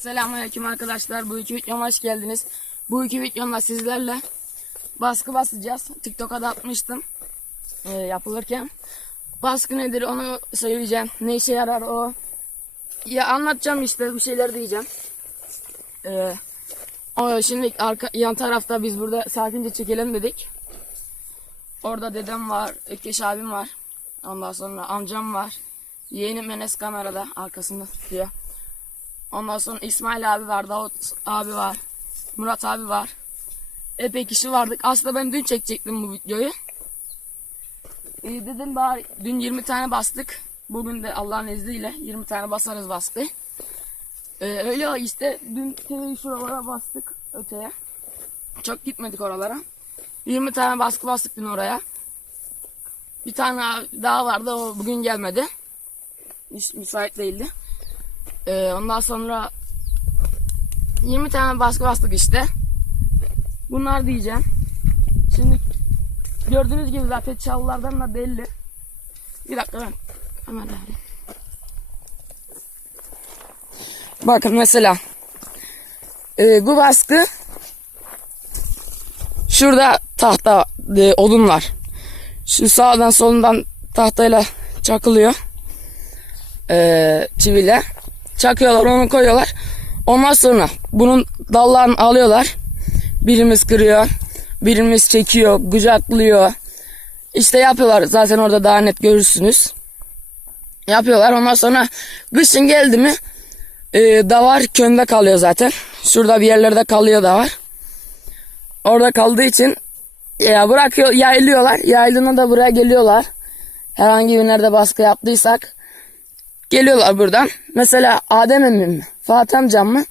Selamünaleyküm arkadaşlar. Bu iki videoma hoş geldiniz. Bu iki videomda sizlerle baskı basacağız. TikTok'a da atmıştım e, yapılırken. Baskı nedir onu söyleyeceğim. Ne işe yarar o. Ya anlatacağım işte bir şeyler diyeceğim. E, o şimdi arka, yan tarafta biz burada sakince çekelim dedik. Orada dedem var, Ökkeş abim var. Ondan sonra amcam var. Yeğenim Enes kamerada arkasında tutuyor. Ondan sonra İsmail abi var, Davut abi var, Murat abi var. Epey kişi vardık. Aslında ben dün çekecektim bu videoyu. Ee, dedim bari dün 20 tane bastık. Bugün de Allah'ın izniyle 20 tane basarız baskı. Ee, öyle işte dün TV şuralara bastık öteye. Çok gitmedik oralara. 20 tane baskı bastık dün oraya. Bir tane daha vardı o bugün gelmedi. Hiç müsait değildi. Ee, ondan sonra 20 tane baskı bastık işte. Bunlar diyeceğim. Şimdi gördüğünüz gibi zaten çalılardan da belli. Bir dakika ben hemen alayım. Bakın mesela ee, bu baskı şurada tahta e, odun var. Şu sağdan solundan tahtayla çakılıyor. Ee, çiviyle çakıyorlar onu koyuyorlar. Ondan sonra bunun dallarını alıyorlar. Birimiz kırıyor. Birimiz çekiyor. Kucaklıyor. İşte yapıyorlar. Zaten orada daha net görürsünüz. Yapıyorlar. Ondan sonra kışın geldi mi e, davar könde kalıyor zaten. Şurada bir yerlerde kalıyor davar. Orada kaldığı için ya bırakıyor yaylıyorlar. Yaylığına da buraya geliyorlar. Herhangi bir nerede baskı yaptıysak Geliyorlar buradan. Mesela Adem emmim mi? Fatih amcam mı?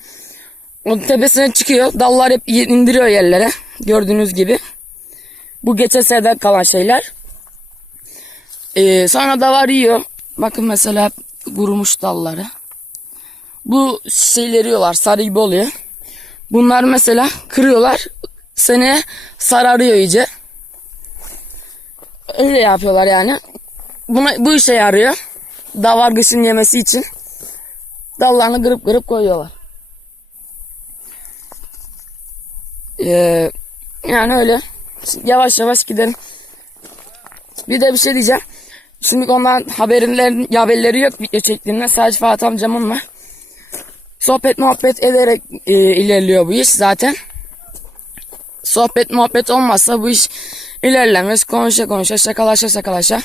O tepesine çıkıyor. Dallar hep indiriyor yerlere. Gördüğünüz gibi. Bu geçen seneden kalan şeyler. Ee, sonra da var yiyor. Bakın mesela kurumuş dalları. Bu şeyleri yiyorlar. Sarı gibi oluyor. Bunlar mesela kırıyorlar. Seneye sararıyor iyice. Öyle yapıyorlar yani. Buna, bu işe yarıyor davar kışın yemesi için dallarını kırıp kırıp koyuyorlar. Ee, yani öyle. Yavaş yavaş gidelim. Bir de bir şey diyeceğim. Şimdi ondan haberlerin haberleri yok video çektiğimde. Sadece Fatih amcamın var. Sohbet muhabbet ederek e, ilerliyor bu iş zaten. Sohbet muhabbet olmazsa bu iş ilerlemez. Konuşa konuşa şakalaşa şakalaşa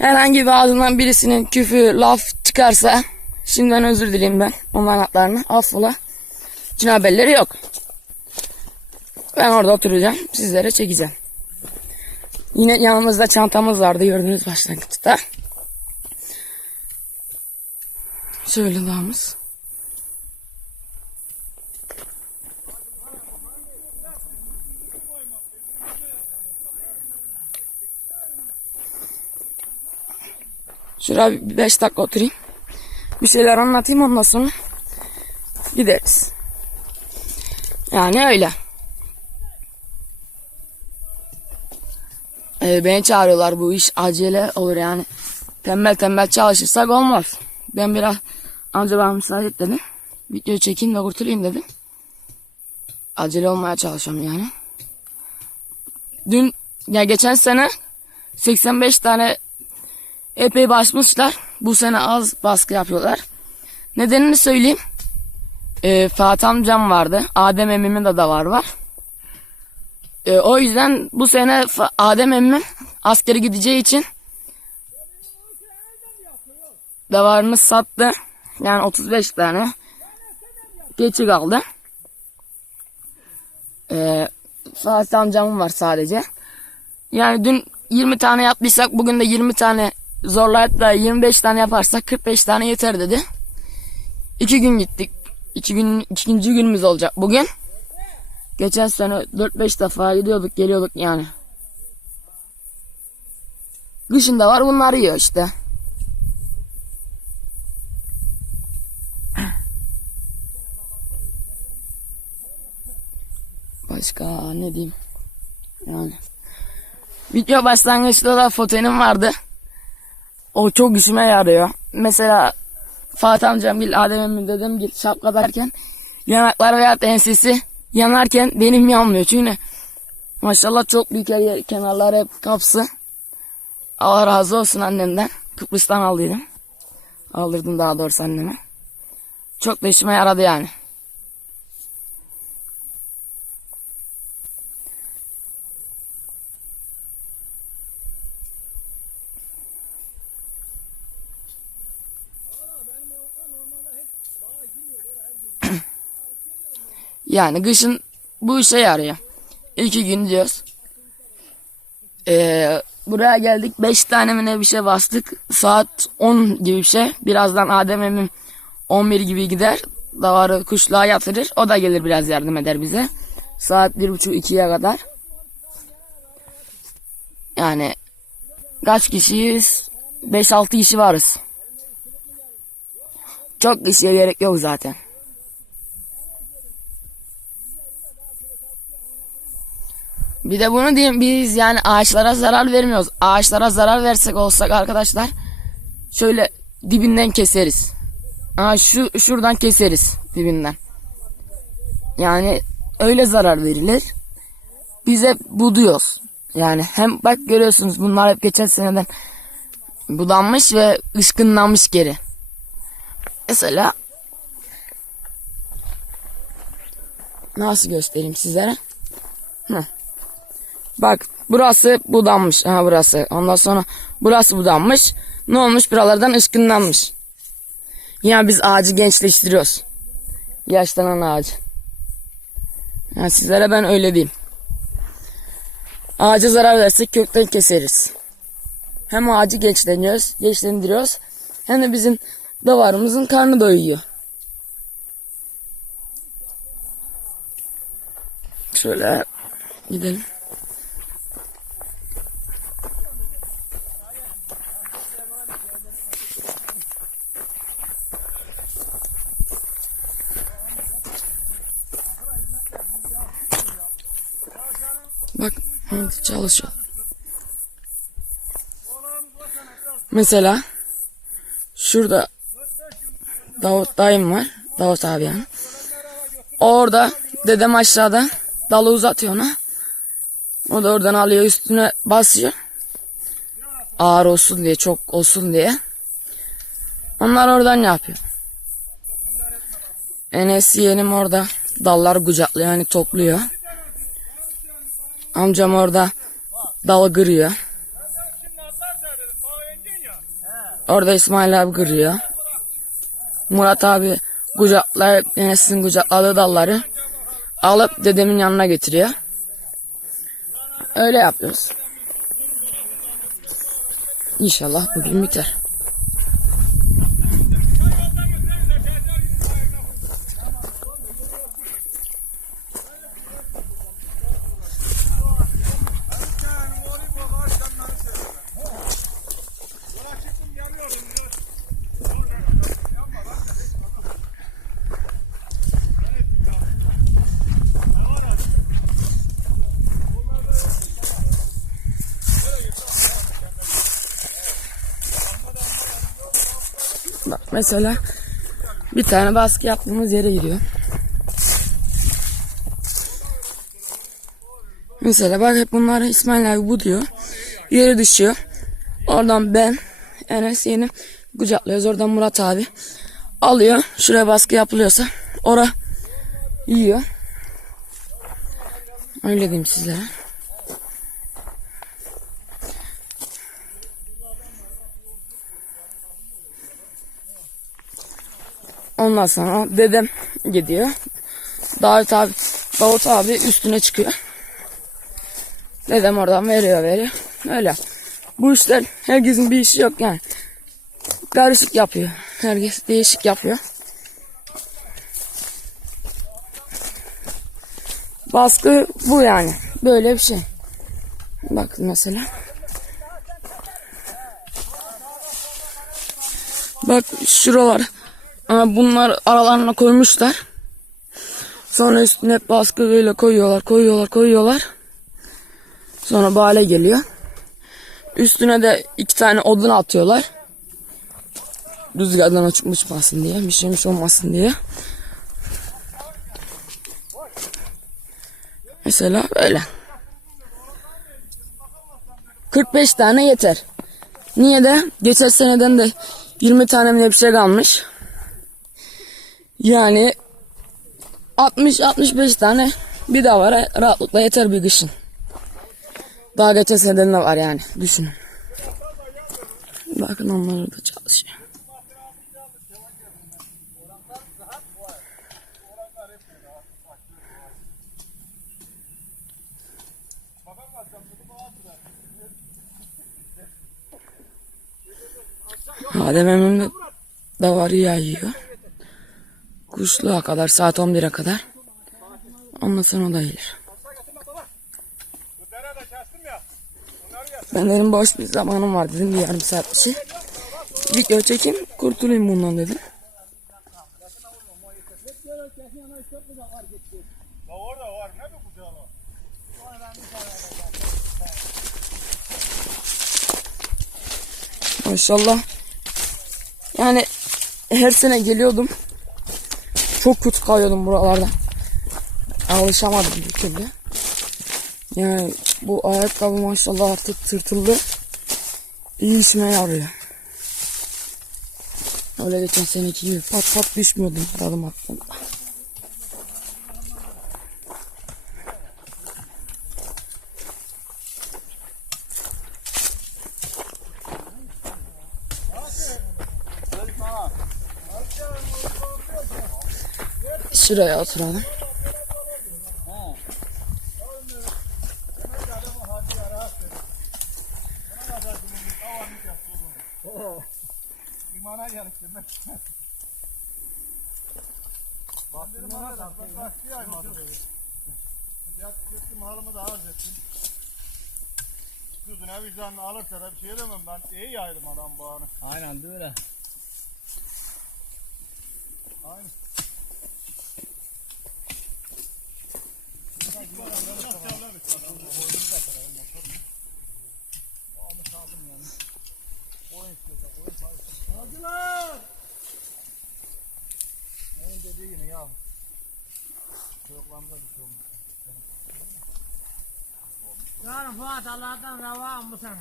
herhangi bir ağzından birisinin küfür, laf çıkarsa şimdiden özür dileyim ben onların hatlarını. Affola. Cin haberleri yok. Ben orada oturacağım. Sizlere çekeceğim. Yine yanımızda çantamız vardı gördüğünüz başlangıçta. Şöyle dağımız. Şuraya bir 5 dakika oturayım. Bir şeyler anlatayım ondan sonra gideriz. Yani öyle. Ee, beni çağırıyorlar bu iş acele olur yani. Tembel tembel çalışırsak olmaz. Ben biraz amca bana müsaade et dedim. Video çekeyim de kurtulayım dedim. Acele olmaya çalışıyorum yani. Dün ya geçen sene 85 tane epey basmışlar. Bu sene az baskı yapıyorlar. Nedenini söyleyeyim. Ee, Fatih amcam vardı. Adem emmimin de var var. Ee, o yüzden bu sene Adem emmim askere gideceği için davarını sattı. Yani 35 tane. Geçi kaldı. Ee, Fatih amcamın var sadece. Yani dün 20 tane yaptıysak bugün de 20 tane zorlayıp da 25 tane yaparsak 45 tane yeter dedi. İki gün gittik. İki gün, ikinci günümüz olacak bugün. Geçen sene 4-5 defa gidiyorduk geliyorduk yani. Kışında var bunlar yiyor işte. Başka ne diyeyim? Yani. Video başlangıçta da fotoğrafım vardı. O çok işime yarıyor. Mesela Fatih amcam gil, Adem emmi dedem gil şapka derken yanaklar veya ensesi yanarken benim yanmıyor. Çünkü maşallah çok büyük yer, kenarlar hep kapsı. Allah razı olsun annemden. Kıbrıs'tan aldıydım. Aldırdım daha doğrusu anneme. Çok da işime yaradı yani. Yani kışın bu işe yarıyor. İki gün diyoruz. Ee, buraya geldik. Beş tane mi ne bir şey bastık. Saat 10 gibi bir şey. Birazdan Adem emmim 11 gibi gider. Davarı kuşluğa yatırır. O da gelir biraz yardım eder bize. Saat bir buçuk ikiye kadar. Yani kaç kişiyiz? 5-6 kişi varız. Çok kişiye gerek yok zaten. Bir de bunu diyeyim biz yani ağaçlara zarar vermiyoruz. Ağaçlara zarar versek olsak arkadaşlar şöyle dibinden keseriz. Aa, şu şuradan keseriz dibinden. Yani öyle zarar verilir. Biz hep buduyoruz. Yani hem bak görüyorsunuz bunlar hep geçen seneden budanmış ve ışkınlanmış geri. Mesela nasıl göstereyim sizlere? Heh. Bak burası budanmış. Ha burası. Ondan sonra burası budanmış. Ne olmuş? Buralardan ışkınlanmış. Yani biz ağacı gençleştiriyoruz. Yaşlanan ağacı. Yani sizlere ben öyle diyeyim. Ağaca zarar versek kökten keseriz. Hem ağacı gençleniyoruz, gençlendiriyoruz. Hem de bizim davarımızın karnı doyuyor. Şöyle gidelim. Hadi çalışıyor. Mesela şurada Davut dayım var. Davut abi yani. Orada dedem aşağıda dalı uzatıyor ona. O da oradan alıyor üstüne basıyor. Ağır olsun diye çok olsun diye. Onlar oradan yapıyor. Enes yeğenim orada dallar kucaklıyor yani topluyor. Amcam orada dalı kırıyor. Orada İsmail abi kırıyor. Murat abi kucaklar, yani sizin kucakladığı dalları alıp dedemin yanına getiriyor. Öyle yapıyoruz. İnşallah bugün biter. Bak mesela bir tane baskı yaptığımız yere giriyor. Mesela bak hep bunlar İsmail abi bu diyor. Yere düşüyor. Oradan ben Enes yeni kucaklıyoruz. Oradan Murat abi alıyor. Şuraya baskı yapılıyorsa ora yiyor. Öyle diyeyim sizlere. Ondan sonra dedem gidiyor. Davut abi, Davut abi üstüne çıkıyor. Dedem oradan veriyor veriyor. Öyle. Bu işler herkesin bir işi yok yani. Karışık yapıyor. Herkes değişik yapıyor. Baskı bu yani. Böyle bir şey. Bak mesela. Bak şuralar. Bunlar aralarına koymuşlar. Sonra üstüne baskı böyle koyuyorlar, koyuyorlar, koyuyorlar. Sonra bale geliyor. Üstüne de iki tane odun atıyorlar. Rüzgardan uçmasın diye. Bir şeymiş olmasın diye. Mesela böyle. 45 tane yeter. Niye de? Geçen seneden de 20 tane bir şey kalmış. Yani 60-65 tane bir daha var. Rahatlıkla yeter bir kışın. Daha geçen seneden de var yani. Düşünün. Bakın onlar da çalışıyor. Adem Emin de davarı yayıyor. Kuşluğa kadar saat 11'e kadar. Ondan sonra o da gelir. Ben dedim boş bir zamanım var dedim bir yarım saat bir şey. Video çekeyim kurtulayım bundan dedim. Maşallah. Yani her sene geliyordum. Çok kötü kalıyordum buralarda. Alışamadım bir türlü. Yani bu ayakkabı maşallah artık tırtıldı. İyi işime yarıyor. Öyle geçen seneki gibi pat pat düşmüyordum adım attığımda. Şuraya oturalım. İmana gelişti. Bak bak bak bir ay madı dedi. Fiyat gitti malımı da arz ettim. Kızına vicdanını alırsa da bir şey demem ben iyi yaydım adam bağını. Aynen öyle. Aynı. Benim dediği yine ya. Çocuklarımıza bir şey olmaz. Yani Fuat Allah'tan rava bu sene.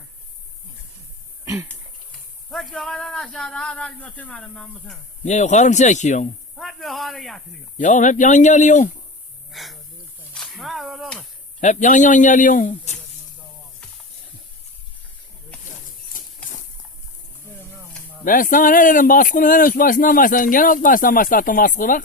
Hiç yukarıdan aşağıda haral götürmedim ben bu sene. Niye yukarı mı çekiyorsun? Hep yukarı getiriyorum. Ya hep yan geliyorsun. Ha öyle olur. Hep yan yan geliyorsun. Ben sana ne dedim? Baskının en üst başından başladın. Gene alt baştan başlattın baskı bak.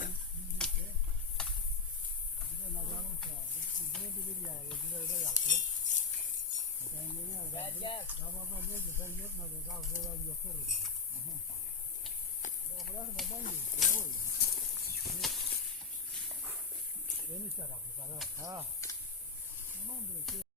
etmedi. Daha kolay yapıyorum. Ya bırakma ben Ne oluyor? Yeni tarafı kadar. Ha. Tamam böyle. Şey-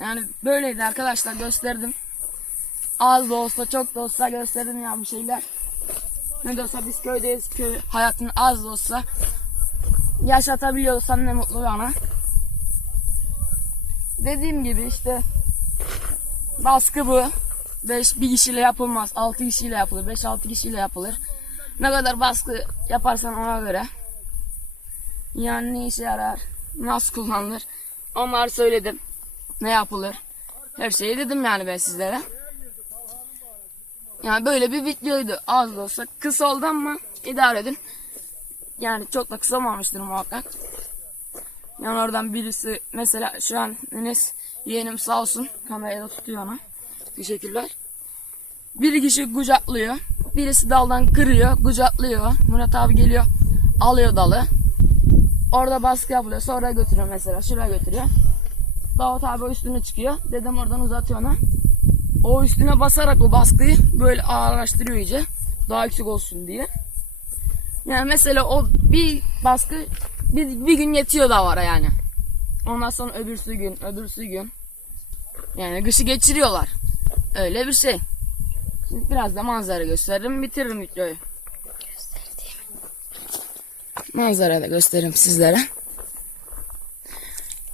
Yani böyleydi arkadaşlar gösterdim. Az da olsa çok da olsa gösterdim ya bir şeyler. Ne de olsa biz köydeyiz. Köy hayatını az da olsa yaşatabiliyorsam ne mutlu bana. Dediğim gibi işte baskı bu. 5 bir kişiyle yapılmaz. 6 kişiyle yapılır. 5-6 kişiyle yapılır. Ne kadar baskı yaparsan ona göre. Yani ne işe yarar? Nasıl kullanılır? Onları söyledim ne yapılır. Her şeyi dedim yani ben sizlere. Yani böyle bir videoydu. Az da olsa kısa oldu ama idare edin. Yani çok da kısa olmamıştır muhakkak. Yani oradan birisi mesela şu an Enes yeğenim sağ olsun kamerayı da tutuyor ona. Teşekkürler. Bir kişi kucaklıyor. Birisi daldan kırıyor, kucaklıyor. Murat abi geliyor. alıyor dalı. Orada baskı yapılıyor. Sonra götürüyor mesela. Şuraya götürüyor. Davut abi o üstüne çıkıyor. Dedem oradan uzatıyor ona. O üstüne basarak o baskıyı böyle ağırlaştırıyor iyice. Daha yüksek olsun diye. Yani mesela o bir baskı bir, bir gün yetiyor davara yani. Ondan sonra öbürsü gün, öbürsü gün. Yani kışı geçiriyorlar. Öyle bir şey. Şimdi biraz da manzara gösteririm, bitiririm videoyu. Manzara da gösteririm sizlere.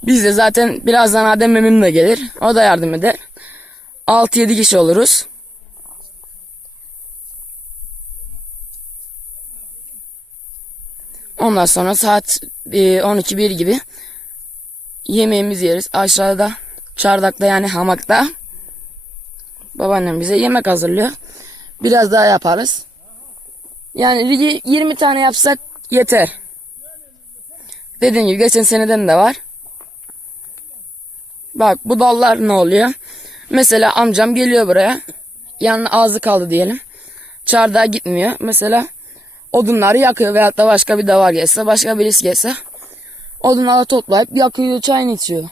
Biz de zaten birazdan Adem Emin de gelir. O da yardım eder. 6-7 kişi oluruz. Ondan sonra saat e, 12-1 gibi yemeğimizi yeriz. Aşağıda çardakta yani hamakta babaannem bize yemek hazırlıyor. Biraz daha yaparız. Yani ligi 20 tane yapsak yeter. Dediğim gibi geçen seneden de var. Bak bu dallar ne oluyor? Mesela amcam geliyor buraya. Yanına ağzı kaldı diyelim. Çardağa gitmiyor. Mesela odunları yakıyor veyahut da başka bir davar gelse, başka birisi gelse odunları toplayıp yakıyor, çayını içiyor.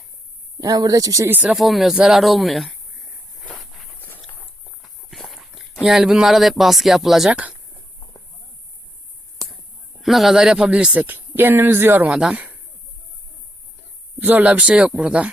Yani burada hiçbir şey israf olmuyor, zarar olmuyor. Yani bunlara da hep baskı yapılacak. Ne kadar yapabilirsek. Kendimizi yormadan. Zorla bir şey yok burada.